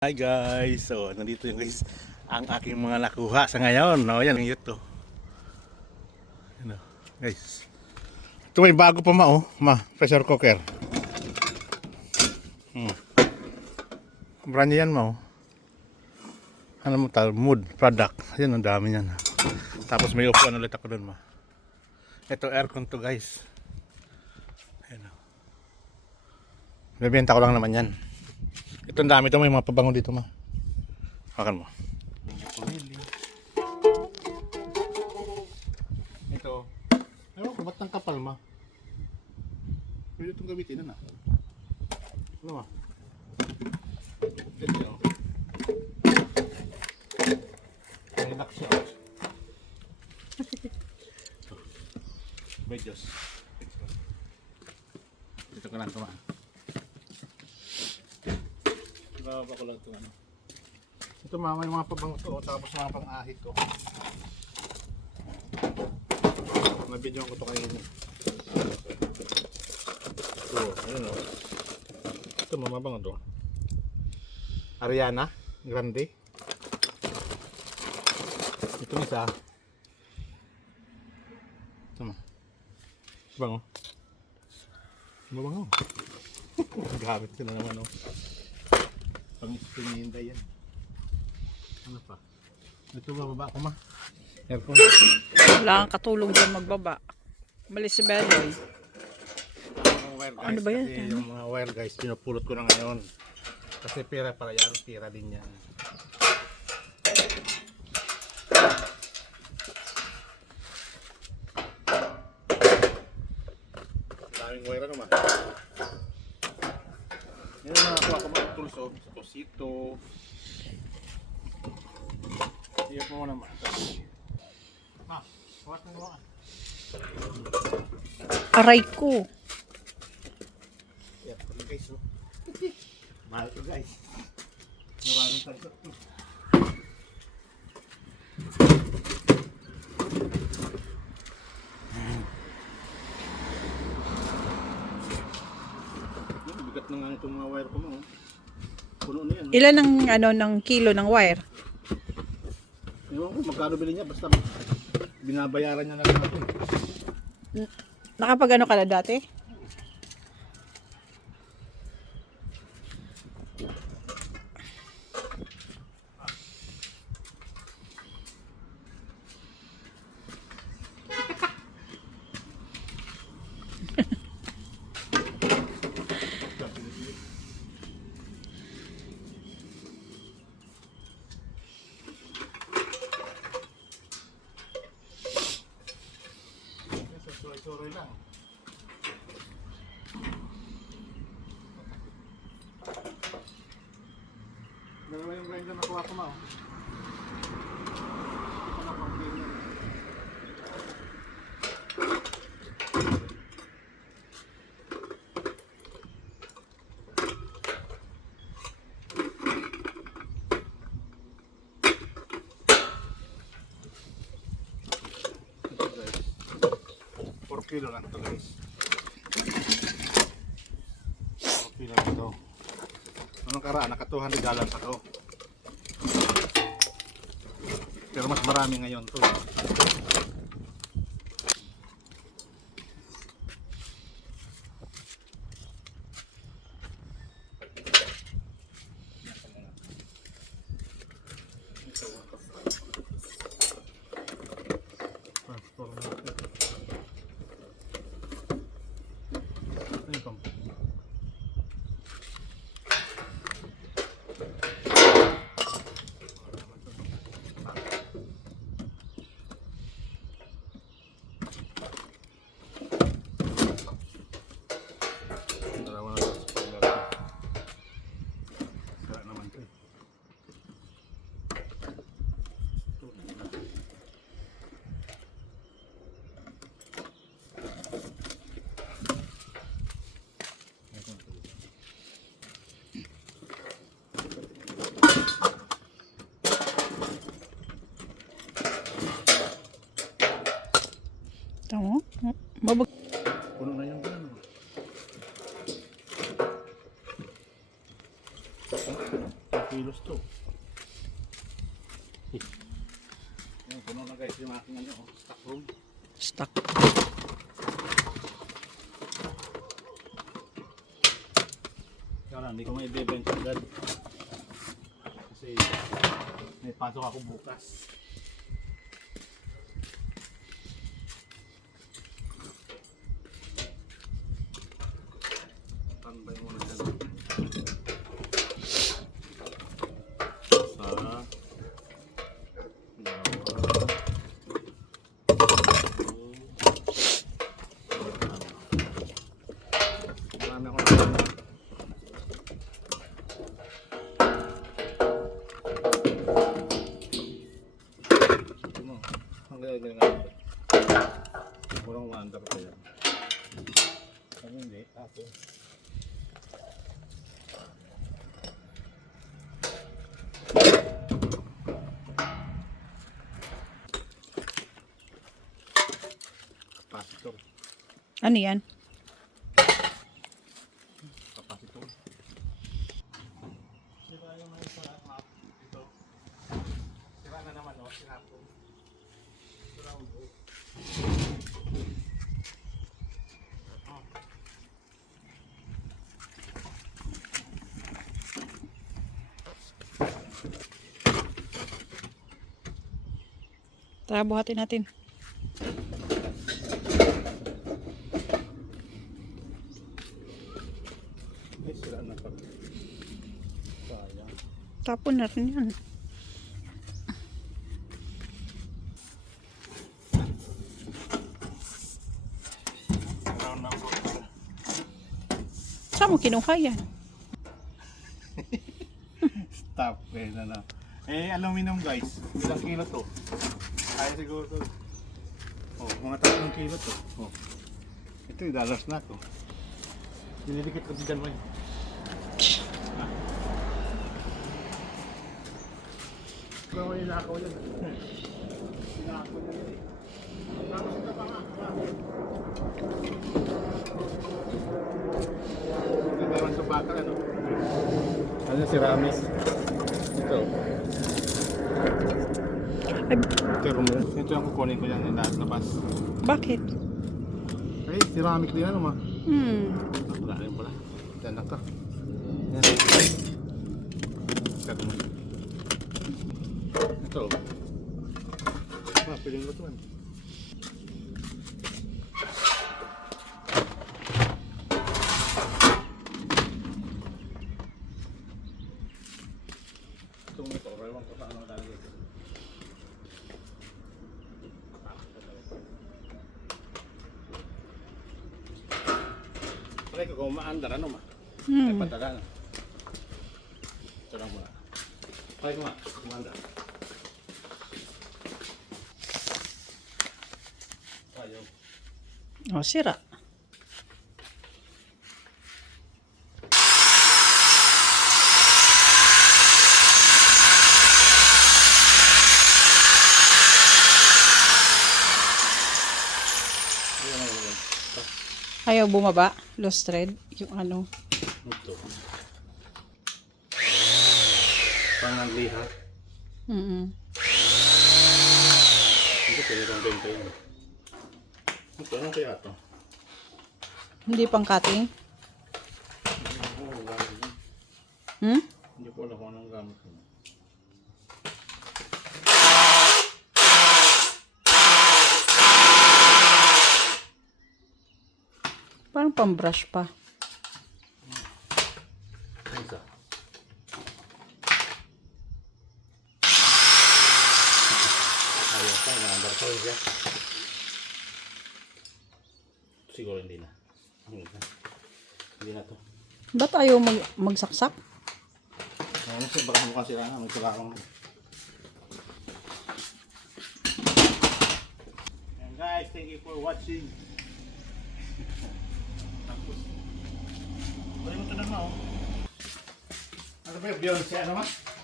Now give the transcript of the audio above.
Hi guys! So, nandito yung guys ang aking mga nakuha sa ngayon. No, yan ang ito. Yan, oh, guys. Ito may bago pa ma oh. Ma, pressure cooker. Hmm. Brand yan ma oh. Ano mo tal? Mood product. Yan ang dami niyan. Tapos may upuan ulit ako doon ma. Ito aircon to guys. Ayan oh. Bebenta ko lang naman yan. Ito ang dami ito, may mga pabango dito ma. Hakan mo. Ito. Ewan ko, ba't ng kapal ma? Pwede itong gamitin na na. Ano ma? Ito. May lock siya. Medyos. Dito ka lang kumaan. Bababa ko lang ito ano. Ito mama yung mga pabango oh, tapos mga pang-ahit ko. Nabidyo ko to kayo. Ito, ayun o. Ito mamabango to. Ariana Grande. Ito isa. Ito mo. Bango. Mabango. Gamit ko na naman oh. Pang ispininda yan. Ano pa? Ito bababa ko ma. Aircon. Wala kang katulong dyan magbaba. Malis si Beloy. Ano ba yan? Kasi yung mga wire guys, pinupulot ko na ngayon. Kasi pira para yan, pira din yan. Daming wire ano ma. Yan ang nakakuha ko oh. Tosito. Iyan po naman. Ma, what na naman? Aray ko. Yeah, guys, oh. Mahal to guys. Maraming tagot to. Yung bigat na nga itong mga wire ko mo. Puno na yan. Ilan ang ano ng kilo ng wire? Ewan ko magkano bili niya basta binabayaran niya na lang natin. Nakapag ano ka na dati? Suroy-suroy lang. Dalawa yung grinder na kuha ko ma. Oh. Ito na pang grinder. Ito guys. 4 kilo lang ito guys. 4 kilo lang ito. Anong karaan? Naka 200 dollars ako. Pero mas marami ngayon to. Transformer. Ano yung pump? Gusto. Yung puno na guys yung aking ano, stock room. Stuck. Kaya lang, hindi ko may ibebenta agad. Kasi may pasok ako bukas. Gagawin nga. Walang wonder ko yan. Ano hindi? Ako. Kapasitor. Ano yan? Kapasitor. Sira yung mga isa map ito. Sira na naman o. Sira po. Sira ang buo. Tara, buhatin natin. Ay, sira na pag. Sayang. Tapon na rin yan. Saan mo kinuha yan? Stop. Eh, na na. Eh, aluminum guys. Ilang kilo to? Kaya siguro to. Oh, mga tatlong kilo to. Oh. Ito yung dollars na to. Dinidikit ko si John Wayne. Ikaw yung nakaw yan. Nakaw na yan eh. Tapos ito pa nga. Ganda naman sa bata ano. Ramis? Ito. Ito yung Ito yung kukunin ko yan. Yung labas. bakit? Ay, ceramic din ano ma. Hmm. Ah, Wala rin pala. Yan lang to. Yan. Ito mo. Ito. Ah, pwedeng lutuan. Itong motor, ewan ko sa ano lalagay ito. Pare ko kung maandar ano ma? Ay Hmm. patagal. Ito lang muna. Pare ko ma, maandar. Ayaw. Oh, sira. Ayaw na yun. Ayaw bumaba. Lost thread. Yung ano. Ito. Pangangliha. Mm Hindi pwede kong benta yun. Ito, ano kaya ito? Hindi pang cutting. Hmm? Hindi ko alam kung anong gamit ko. Parang pang brush pa. Siya. Siguro hindi na. Hindi na. Hindi na to. Ba't ayaw mag magsaksak? Ano siya, baka mukhang sila na. May sila akong... And guys, thank you for watching. Balik mo ito na mo. Ano ba yung Beyonce? Ano ma?